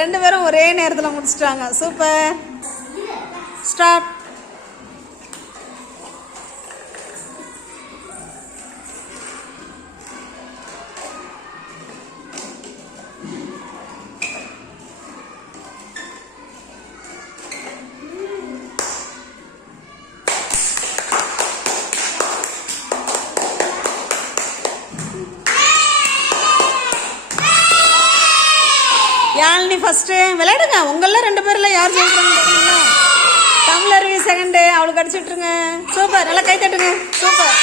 2 பேரும் ஒரே நேரத்தில் முடிச்சிட்டாங்க. சூப்பர். ஸ்டார்ட். யாழினி ஃபர்ஸ்ட்டு. விளையாடுங்க. உங்கள 2 பேரில் யார் ஜெயிக்கிறாங்க? தமிழருவி செகண்டு. அவளுக்கு அடிச்சுட்ருங்க. சூப்பர். நல்லா கை தட்டுங்க. சூப்பர்.